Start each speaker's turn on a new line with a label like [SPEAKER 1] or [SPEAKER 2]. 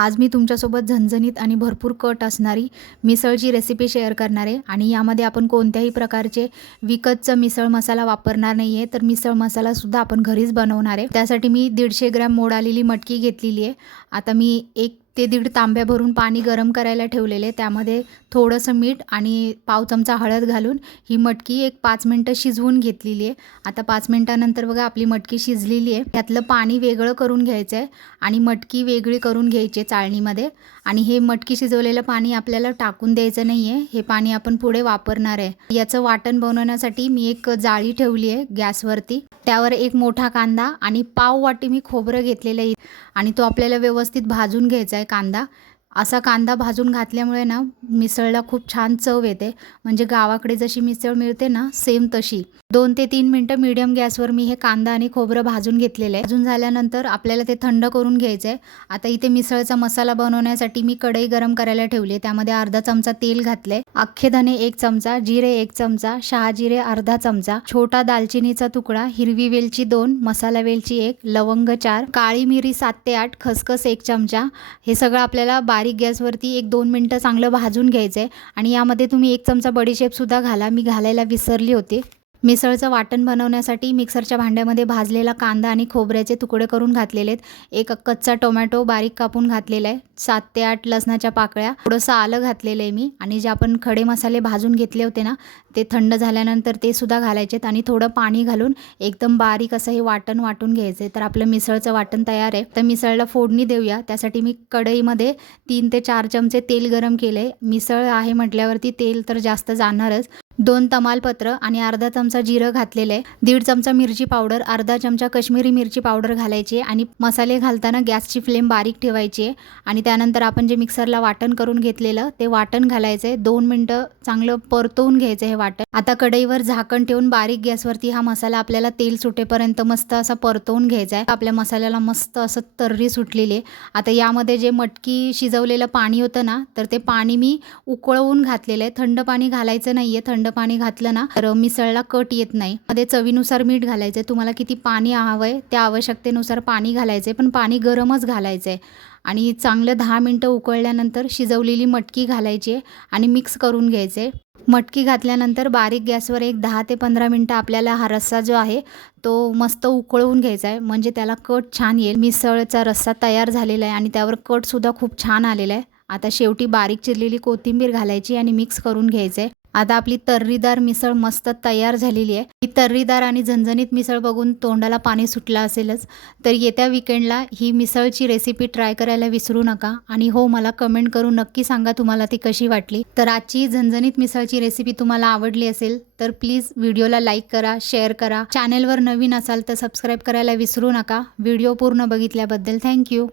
[SPEAKER 1] आज मी तुमच्यासोबत झणझणीत आणि भरपूर कट असणारी मिसळची रेसिपी शेअर करणार आहे. आणि यामध्ये आपण कोणत्याही प्रकारचे विकतचं मिसळ मसाला वापरणार नाही आहे तर मिसळ मसालासुद्धा आपण घरीच बनवणार आहे. त्यासाठी मी दीडशे ग्रॅम मोड आलेली मटकी घेतलेली आहे. आता मी एक ते दीड तांब्या भरून पाणी गरम करायला ठेवलेले. त्यामध्ये थोडंसं मीठ आणि पाव चमचा हळद घालून ही मटकी एक पाच मिनटं शिजवून घेतलेली आहे. आता पाच मिनटानंतर बघा आपली मटकी शिजलेली आहे. त्यातलं पाणी वेगळं करून घ्यायचं आहे आणि मटकी वेगळी करून घ्यायची आहे चाळणीमध्ये. आणि हे मटकी शिजवलेलं पाणी आपल्याला टाकून द्यायचं नाही आहे हे पाणी आपण पुढे वापरणार आहे. याचं वाटण बनवण्यासाठी मी एक जाळी ठेवली आहे गॅसवरती. त्यावर एक मोठा कांदा आणि पाव वाटी मी खोबरं घेतलेलं आहे. आणि तो आपल्याला व्यवस्थित भाजून घ्यायचा आहे. कांदा. असा कांदा भाजून घातल्यामुळे ना मिसळला खूप छान चव येते. म्हणजे गावाकडे जशी मिसळ मिळते ना सेम तशी. दोन ते तीन मिनटं मीडियम गॅसवर मी हे कांदा आणि खोबरं भाजून घेतलेलं आहे. भाजून झाल्यानंतर आपल्याला ते थंड करून घ्यायचं आहे आता इथे मिसळचा मसाला बनवण्यासाठी मी कढई गरम करायला ठेवली आहे. त्यामध्ये अर्धा चमचा तेल घातले अख्खे धने एक चमचा जिरे एक चमचा शहाजिरे अर्धा चमचा छोटा दालचिनीचा तुकडा हिरवी वेलची दोन मसाला वेलची एक लवंग चार काळी मिरी सात ते आठ खसखस एक चमचा. हे सगळं आपल्याला बारीक गॅसवरती एक दोन मिनटं चांगलं भाजून घ्यायचं आहे आणि यामध्ये तुम्ही एक चमचा बडीशेपसुद्धा घाला. मी घालायला विसरली होती. मिसळचं वाटण बनवण्यासाठी मिक्सरच्या भांड्यामध्ये भाजलेला कांदा आणि खोबऱ्याचे तुकडे करून घातलेले आहेत एक कच्चा टोमॅटो बारीक कापून घातलेला आहे सात ते आठ लसणाच्या पाकळ्या. थोडंसं आलं घातलेलं आहे मी आणि जे आपण खडे मसाले भाजून घेतले होते ना ते थंड झाल्यानंतर ते सुद्धा घालायचे आहेत आणि थोडं पाणी घालून एकदम बारीक असं हे वाटण वाटून घ्यायचं आहे तर आपलं मिसळचं वाटण तयार आहे. तर मिसळला फोडणी देऊया. त्यासाठी मी कढईमध्ये तीन ते चार चमचे तेल गरम केले मिसळ आहे म्हटल्यावरती तेल तर जास्त जाणारच. दोन तमालपत्र आणि अर्धा चमचा जिरं घातलेलं आहे दीड चमचा मिरची पावडर अर्धा चमचा कश्मीरी मिरची पावडर घालायची आहे आणि मसाले घालताना गॅसची फ्लेम बारीक ठेवायची आहे आणि त्यानंतर आपण जे मिक्सरला वाटण करून घेतलेलं ते वाटण घालायचं आहे दोन मिनटं चांगलं परतवून घ्यायचं हे वाटण. आता कढईवर झाकण ठेवून बारीक गॅसवरती हा मसाला आपल्याला तेल सुटेपर्यंत मस्त असा परतवून घ्यायचा आहे आपल्या मसाल्याला मस्त असं तर्री सुटलेली आहे. आता यामध्ये जे मटकी शिजवलेलं पाणी होतं ना तर ते पाणी मी उकळवून घातलेलं आहे. थंड पाणी घालायचं नाही आहे थंड पाणी घातलं ना तर मिसळला कट येत नाही. मध्ये चवीनुसार मीठ घालायचं तुम्हाला किती पाणी हवं आहे त्या आवश्यकतेनुसार पाणी घालायचं पण पाणी गरमच घालायचं आहे आणि चांगलं दहा मिनटं उकळल्यानंतर शिजवलेली मटकी घालायची आहे आणि मिक्स करून घ्यायचे मटकी घातल्यानंतर बारीक गॅसवर एक दहा ते पंधरा मिनटं आपल्याला हा रस्सा जो आहे तो मस्त उकळवून घ्यायचा आहे म्हणजे त्याला कट छान येईल. मिसळचा रस्सा तयार झालेला आहे आणि त्यावर कटसुद्धा खूप छान आलेला आहे. आता शेवटी बारीक चिरलेली कोथिंबीर घालायची आणि मिक्स करून घ्यायचं आहे आता आपली तर्रीदार मिसळ मस्त तयार झालेली आहे. ही तर्रीदार आणि झणझणीत मिसळ बघून तोंडाला पाणी सुटलं असेलच तर येत्या विकेंडला ही मिसळची रेसिपी ट्राय करायला विसरू नका. आणि हो मला कमेंट करून नक्की सांगा तुम्हाला ती कशी वाटली. तर आजची झणझणीत मिसळची रेसिपी तुम्हाला आवडली असेल तर प्लीज व्हिडिओला लाईक करा शेअर करा. चॅनेलवर नवीन असाल तर सबस्क्राईब करायला विसरू नका. व्हिडिओ पूर्ण बघितल्याबद्दल थँक्यू